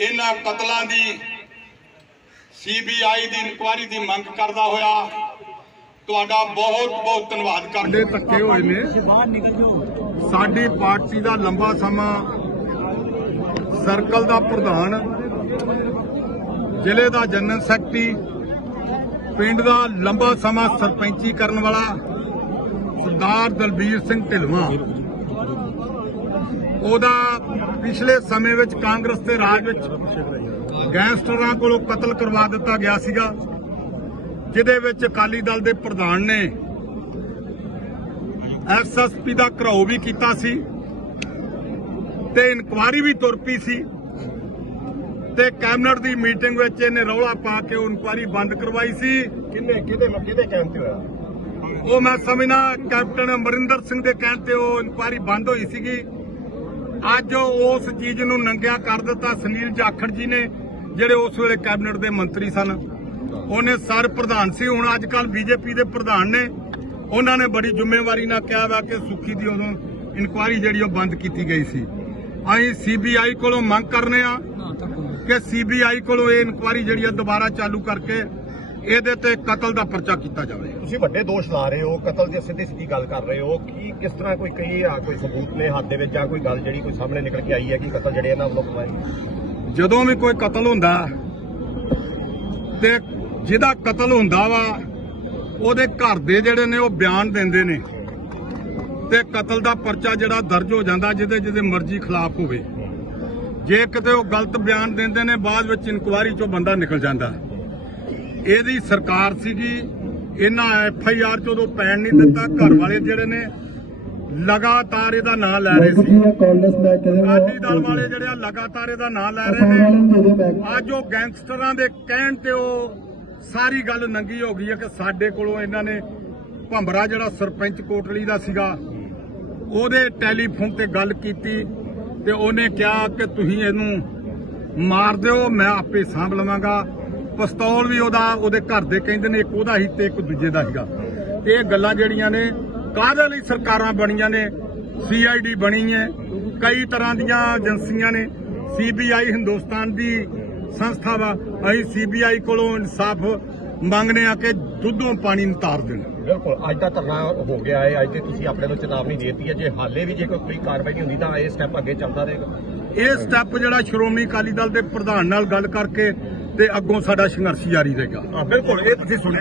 ਇਹਨਾਂ ਕਤਲਾਂ ਦੀ ਸੀਬੀਆਈ ਦੀ ਇਨਕੁਆਇਰੀ ਦੀ ਮੰਗ ਕਰਦਾ ਹੋਇਆ, ਤੁਹਾਡਾ ਬਹੁਤ ਬਹੁਤ ਧੰਨਵਾਦ ਕਰਦੇ ਧੱਕੇ ਹੋਏ ਨੇ। ਸਾਡੀ ਪਾਰਟੀ ਦਾ ਲੰਬਾ ਸਮਾਂ ਸਰਕਲ ਦਾ ਪ੍ਰਧਾਨ, ਜ਼ਿਲ੍ਹੇ ਦਾ ਜਨਰਲ ਸੈਕਟਰੀ, ਪਿੰਡ ਦਾ ਲੰਬਾ ਸਮਾਂ ਸਰਪੰਚੀ ਕਰਨ ਵਾਲਾ ਸਰਦਾਰ ਦਲਬੀਰ ਸਿੰਘ ਢਿਲਵਾਂ। ਉਹਦਾ ਪਿਛਲੇ ਸਮੇਂ ਵਿੱਚ ਕਾਂਗਰਸ ਦੇ ਰਾਜ ਵਿੱਚ ਗੈਂਗਸਟਰਾਂ ਕੋਲੋਂ ਕਤਲ ਕਰਵਾ ਦਿੱਤਾ ਗਿਆ ਸੀਗਾ ਜਿਹਦੇ ਵਿੱਚ ਅਕਾਲੀ ਦਲ ਦੇ ਪ੍ਰਧਾਨ ਨੇ ਐਸਐਸਪੀ ਦਾ ਘਰਾਓ ਵੀ ਕੀਤਾ ਸੀ ਤੇ ਇਨਕੁਆਰੀ ਵੀ ਤੁਰ ਪਈ ਸੀ ਤੇ ਕੈਬਨਿਟ ਦੀ ਮੀਟਿੰਗ ਵਿੱਚ ਇਹਨੇ ਰੌਲਾ ਪਾ ਕੇ ਉਹ ਇਨਕੁਆਰੀ ਬੰਦ ਕਰਵਾਈ ਸੀ। ਕਿੰਨੇ ਕਿਹਦੇ ਕਿਹਦੇ ਕਹਿਣ ਤੇ ਹੋਇਆ? ਉਹ ਮੈਂ ਸਮਝਣਾ ਕੈਪਟਨ ਅਮਰਿੰਦਰ ਸਿੰਘ ਦੇ ਕਹਿਣ ਤੇ ਉਹ ਇਨਕੁਆਰੀ ਬੰਦ ਹੋਈ ਸੀਗੀ। ਅੱਜ ਉਸ ਚੀਜ਼ ਨੂੰ ਨੰਗਿਆ ਕਰ ਦਿੱਤਾ ਸੁਨੀਲ ਜਾਖੜ ਜੀ ਨੇ ਜਿਹੜੇ ਉਸ ਵੇਲੇ ਕੈਬਨਿਟ ਦੇ ਮੰਤਰੀ ਸਨ। ਉਹਨੇ ਸਰ ਪ੍ਰਧਾਨ ਸੀ ਹੁਣ ਅੱਜ ਕੱਲ ਬੀਜੇਪੀ ਦੇ ਪ੍ਰਧਾਨ ਨੇ। ਉਹਨਾਂ ਨੇ ਬੜੀ ਜ਼ਿੰਮੇਵਾਰੀ ਨਾਲ ਕਿਹਾ ਵਾ ਕਿ ਸੁੱਖੀ ਦੀ ਉਦੋਂ ਇਨਕੁਆਰੀ ਜਿਹੜੀ ਉਹ ਬੰਦ ਕੀਤੀ ਗਈ ਸੀ। ਅਸੀਂ ਸੀਬੀਆਈ ਕੋਲੋਂ ਮੰਗ ਕਰਨੇ ਆ ਕਿ ਸੀਬੀਆਈ ਕੋਲੋਂ ਇਹ ਇਨਕੁਆਰੀ ਜਿਹੜੀ ਆ ਦੁਬਾਰਾ ਚਾਲੂ ਕਰਕੇ ਇਹਦੇ ਤੇ ਕਤਲ ਦਾ ਪਰਚਾ ਕੀਤਾ ਜਾਵੇ। ਤੁਸੀਂ ਵੱਡੇ ਦੋਸ਼ ਲਾ ਰਹੇ ਹੋ ਕਤਲ ਦੀ ਸਿੱਧੀ ਸਿੱਧੀ ਗੱਲ ਕਰ ਰਹੇ ਹੋ। ਕੀ ਕਿਸ ਤਰ੍ਹਾਂ ਕੋਈ ਕਈ ਆ ਕੋਈ ਸਬੂਤ ਨੇ ਹੱਥ ਦੇ ਵਿੱਚ ਜਾਂ ਕੋਈ ਗੱਲ ਜਿਹੜੀ ਕੋਈ ਸਾਹਮਣੇ ਨਿਕਲ ਕੇ ਆਈ ਹੈ ਕਿ ਕਤਲ ਜਿਹੜੇ ਇਹਨਾਂ ਵੱਲੋਂ ਕਰਵਾਏ ਜਦੋਂ ਵੀ ਕੋਈ ਕਤਲ ਹੁੰਦਾ ਤੇ ਜਿਹਦਾ ਕਤਲ ਹੁੰਦਾ ਵਾ ਉਹਦੇ ਘਰ ਦੇ ਜਿਹੜੇ ਨੇ ਉਹ ਬਿਆਨ ਦਿੰਦੇ ਨੇ। ਤੇ ਕਤਲ ਦਾ ਪਰਚਾ ਜਿਹੜਾ ਦਰਜ ਹੋ ਜਾਂਦਾ ਜਿਹਦੇ ਜਿਹਦੇ ਮਰਜ਼ੀ ਖਿਲਾਫ ਹੋਵੇ। ਜੇ ਕਿਤੇ ਉਹ ਗਲਤ ਬਿਆਨ ਦਿੰਦੇ ਨੇ ਬਾਅਦ ਵਿੱਚ ਇਨਕੁਆਇਰੀ ਚੋਂ ਬੰਦਾ ਨਿਕਲ ਜਾਂਦਾ। ਇਹਦੀ ਸਰਕਾਰ ਸੀਗੀ ਇਹਨਾਂ ਐਫ ਆਈ ਆਰ ਚ ਪੈਣ ਨਹੀਂ ਦਿੱਤਾ ਘਰ ਵਾਲੇ ਜਿਹੜੇ ਨੇ ਲਗਾਤਾਰ ਇਹਦਾ ਨਾਂ ਲੈ ਰਹੇ ਸੀ। ਅਕਾਲੀ ਦਲ ਵਾਲੇ ਜਿਹੜੇ ਆ ਲਗਾਤਾਰ ਇਹਦਾ ਨਾਂ ਲੈ ਰਹੇ ਨੇ। ਅੱਜ ਉਹ ਗੈਂਗਸਟਰਾਂ ਦੇ ਕਹਿਣ ਤੇ ਉਹ ਸਾਰੀ ਗੱਲ ਨੰਗੀ ਹੋ ਗਈ ਹੈ ਕਿ ਸਾਡੇ ਕੋਲੋਂ ਇਹਨਾਂ ਨੇ ਭੰਬਰਾ ਜਿਹੜਾ ਸਰਪੰਚ ਕੋਟਲੀ ਦਾ ਸੀਗਾ ਉਹਦੇ ਟੈਲੀਫੋਨ ਤੇ ਗੱਲ ਕੀਤੀ ਤੇ ਉਹਨੇ ਕਿਹਾ ਕਿ ਤੁਸੀਂ ਇਹਨੂੰ ਮਾਰ ਦਿਓ ਮੈਂ ਆਪੇ ਸਾਂਭ ਲਵਾਂਗਾ। ਪਿਸਤੌਲ ਵੀ ਉਹਦਾ ਉਹਦੇ ਘਰ ਦੇ ਕਹਿੰਦੇ ਨੇ ਇੱਕ ਉਹਦਾ ਹੀ ਤੇ ਇੱਕ ਦੂਜੇ ਦਾ ਤੇ ਇਹ ਗੱਲਾਂ ਜਿਹੜੀਆਂ ਨੇ ਕਾਹਦੇ ਲਈ ਸਰਕਾਰਾਂ ਬਣੀਆਂ ਨੇ? ਸੀਆਈਡੀ ਬਣੀ ਹੈ। ਕਈ ਤਰ੍ਹਾਂ ਦੀਆਂ ਏਜੰਸੀਆਂ ਨੇ। ਸੀਬੀਆਈ ਹਿੰਦੁਸਤਾਨ ਦੀ ਸੰਸਥਾ ਵਾ। ਅਸੀਂ ਸੀਬੀਆਈ ਕੋਲੋਂ ਇਨਸਾਫ ਮੰਗਨੇ ਆ ਕਿ ਦੁੱਧੋਂ ਪਾਣੀ ਨੂੰ ਤਾਰ ਦੇਣ। ਬਿਲਕੁਲ। ਅੱਜ ਦਾ ਧਰਨਾ ਹੋ ਗਿਆ ਹੈ। ਅੱਜ ਤੇ ਤੁਸੀਂ ਆਪਣੇ ਤੋਂ ਚੇਤਾਵਨੀ ਦੇਤੀ ਹੈ। ਜੇ ਹਾਲੇ ਵੀ ਜੇ ਕੋਈ ਕੋਈ ਕਾਰਵਾਈ ਨਹੀਂ ਹੁੰਦੀ ਤਾਂ ਇਹ ਸਟੈਪ ਅੱਗੇ ਚੱਲਦਾ ਰਹੇਗਾ। ਇਹ ਸਟੈਪ ਜਿਹੜਾ ਸ਼੍ਰੋਮਣੀ ਅਕਾਲੀ ਦਲ ਦੇ ਪ੍ਰਧਾਨ ਨਾਲ ਗੱਲ ਕਰਕੇ ਤੇ ਅੱਗੋਂ ਸਾਡਾ ਸੰਘਰਸ਼ ਜਾਰੀ ਰਹੇਗਾ। ਬਿਲਕੁਲ ਇਹ ਤੁਸੀਂ ਸੁਣਿਆ।